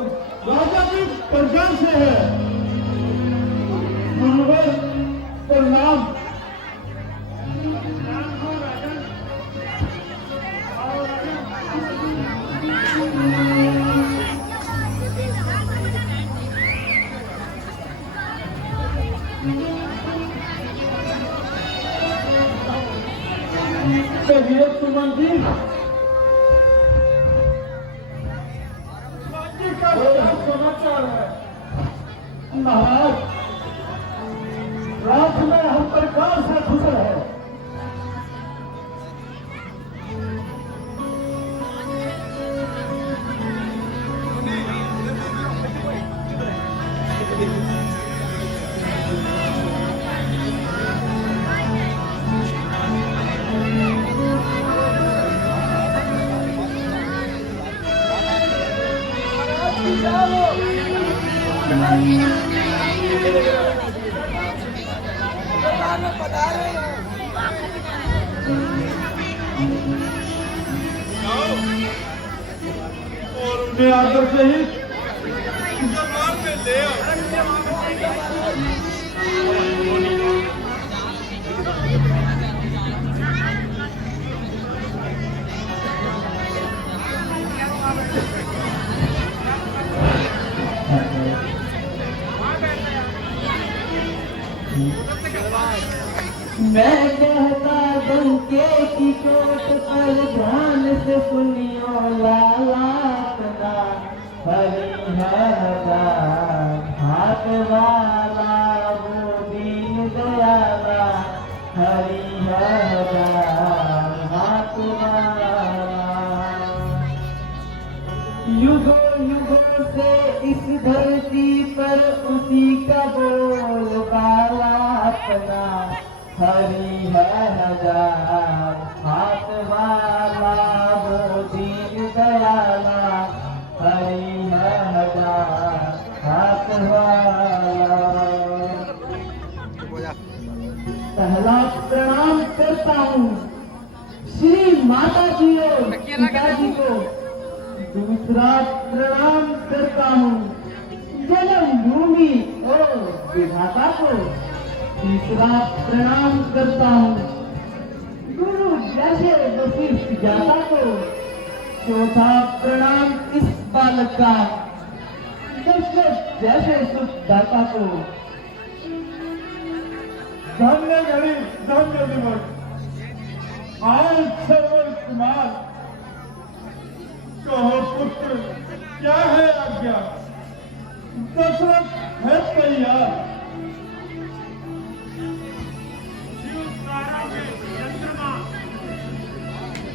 राजा की प्रजा से है। गुरुवर प्रणाम। कहिए सुमन जी, राज्य का क्या समाचार है? महाराज, राज्य में हम प्रकार से खुश है। और उन्हें आकर सही दरबार में ले मैं कहता बंके की चोट पर ध्यान से सुनियो लाला अपना हरि है हाथ वाला वो दीन दयाला हरि है हाथ वाला। युगों युगों से इस धरती पर उसी का बोलबाला अपना हरि है हजार हाथ वाला वो दीन दयाला हरि है हजार हाथ वाला। पहला प्रणाम करता हूँ श्री माता जी और पिताजी को। दूसरा प्रणाम करता हूँ जन्मभूमि और विधाता को। तीसरा प्रणाम करता हूँ गुरु जैसे वशिष्ठ जाता को। चौथा प्रणाम इस बालक का दशरथ जैसे सुखदाता को। धन्य घड़ी धन्य दिवस। आज सर्वर कुमार, कहो पुत्र क्या है आज्ञा? दशरथ है तैयार।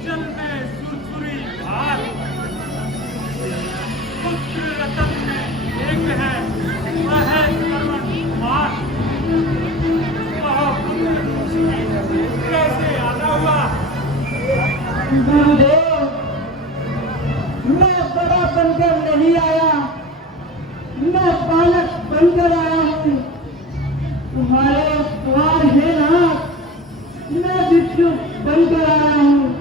जल में सुरसुरी धार, पुत्र रतन में एक है वह है श्रवण कुमार। कैसे आना हुआ? गुरुदेव, मैं बड़ा बनकर नहीं आया, मैं बालक बनकर आया हूँ। तुम्हारे द्वार है ना, मैं भिक्षु बनकर आया हूँ।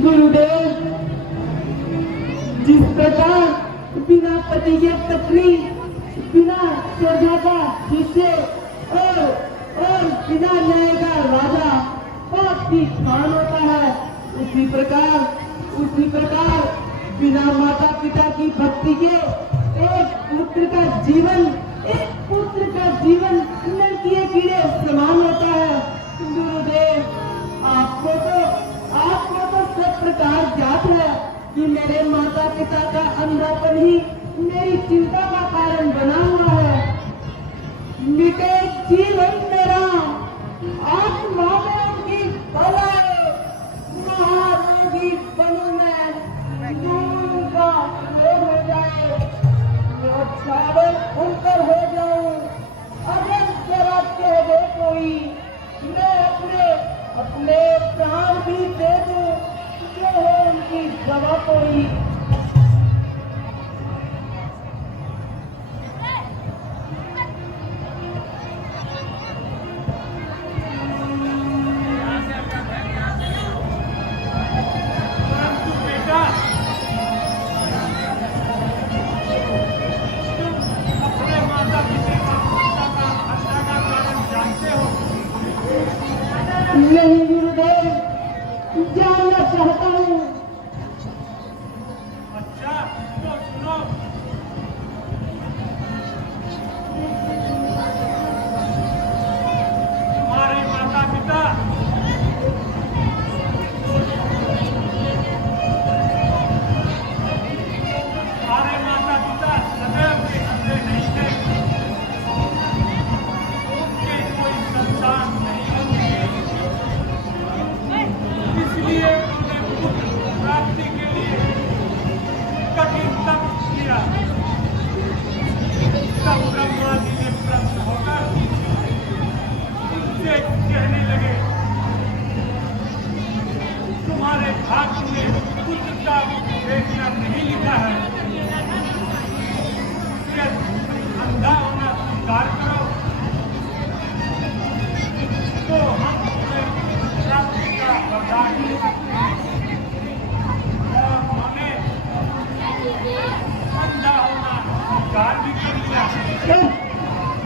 गुरुदेव, जिस प्रकार बिना पति के पत्नी, बिना स्वजाता शिष्य और बिना न्याय का राजा पाप की खान होता है, उसी प्रकार बिना माता पिता की भक्ति के एक पुत्र का जीवन नरक के कीड़े समान होता है। गुरुदेव, आपको तो सब प्रकार ज्ञात है कि मेरे माता पिता का अंधापन ही मेरी चिंता का कारण बना हुआ है। मिटे जीवन मेरा आत्मा में उनकी भला महारोगी बनूं मैं, उनका रोग हो जाए, छावल उनकर हो जाऊं। अगर जरा कह दे कोई, मैं अपने प्राण भी दे दूं, जो हो उनकी दवा कोई।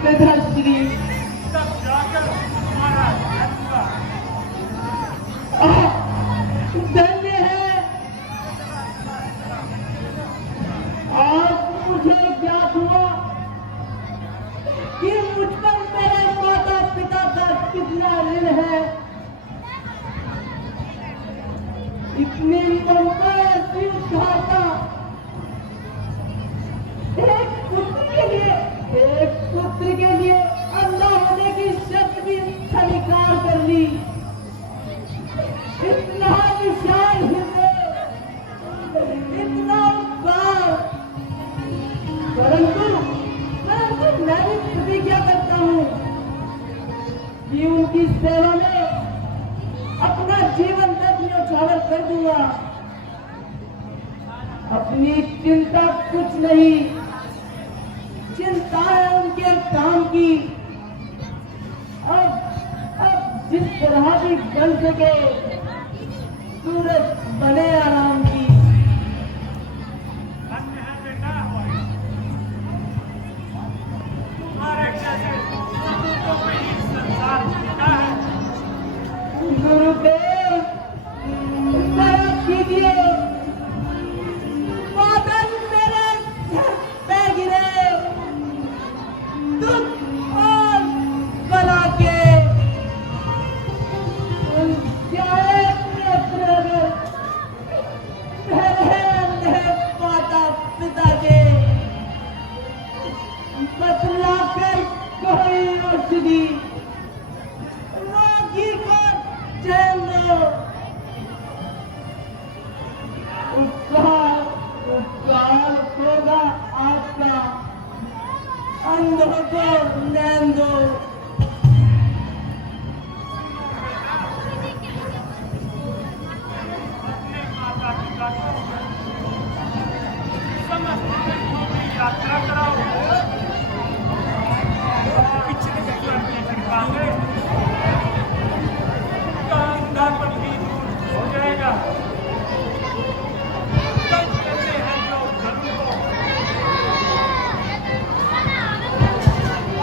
पिताश्री। तब जाकर तुम्हारा जन्म हुआ। धन्य है। आज मुझे ज्ञात हुआ कि मुझ पर मेरे माता पिता का कितना ऋण है। इतनी लंबा ऐसी उठाता एक पुत्र के लिए अंधा होने की शर्त भी स्वीकार कर ली। इतना विशाल हृदय, इतना उपकार, परंतु मैं भी प्रतिज्ञा करता हूँ कि उनकी सेवा में अपना जीवन तक न्यौछावर कर दूंगा। अपनी चिंता कुछ नहीं, चिंता है उनके काम की। अब जिस तरह भी बन सके सूरज बने आराम की। धन्य है बेटा, तुम्हारे जैसे सपूतों में ही संसार जीता है। गुरुदेव दया कीजिए, बादल मेरे सर पे गिरे, दुख और बला के जाए नेत्र मेरे माता पिता के। बतलाकर कोई औषधि रोगी को चैन दो। उपकार होगा आपका, अंधों को नैन दो। अपने माता पिता को समस्त तीर्थों की यात्रा कराओ। पिछले ईश्वर की कृपा से अंधापन भी दूर हो जाएगा। तब कहते हैं जो धर्म को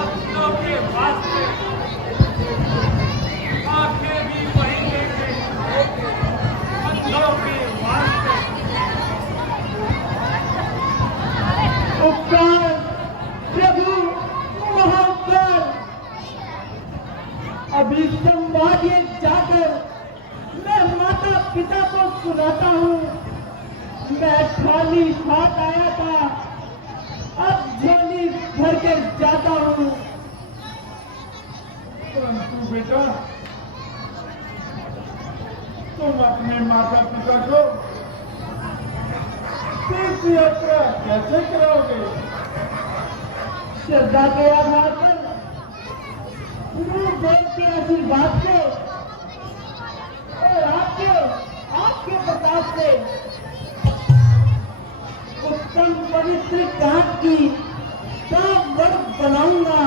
अपनों के वास्ते आंखें भी वही देखे, अंधों के वास्ते। उपकार प्रभु महाउपकार। अभी संवाद ये जाकर मैं माता पिता को सुनाता हूँ। मैं खाली हाथ आया था, अब झोली भर के जाता हूँ। परंतु बेटा, तुम अपने माता पिता को तीर्थ यात्रा कैसे कराओगे? श्रद्धा के आधार पर गुरुदेव के आशीर्वाद से और आपके प्रताप से उत्तम पवित्र कांच की वर्ग बनाऊंगा।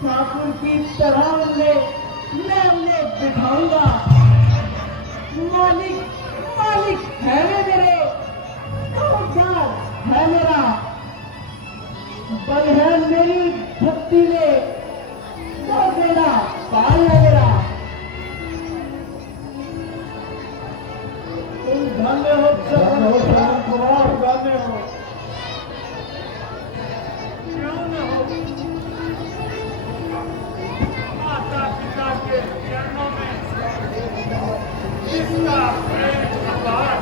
ठाकुर की तरह मैं उन्हें बिठाऊंगा। मालिक है मेरे, संसार है मेरा, बल है मेरी भक्ति में, तो मेरा पाल है मेरा। तुम धन्य हो, धन्य हो। क्यों न हो? माता पिता के चरणों में जिसका प्रेम अपार,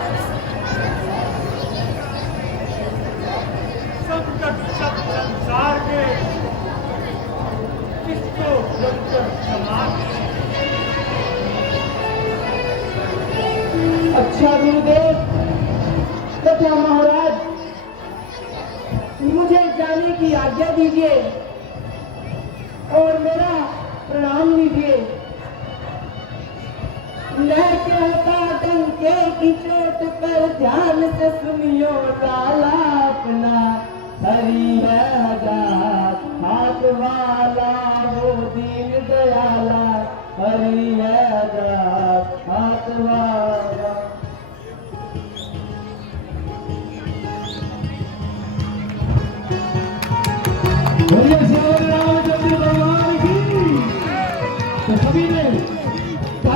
संकट सब संसार के किसको जमकर समान। अच्छा गुरुदेव, तथा महाराज, मुझे जाने की आज्ञा दीजिए और मेरा प्रणाम लीजिए। मैं कहता डंके की चोट पर ध्यान से सुनियो लाला अपना, हरि है हजार हाथ वाला वो दीन दयाला, हरि है हजार हाथ वाला। बोलिए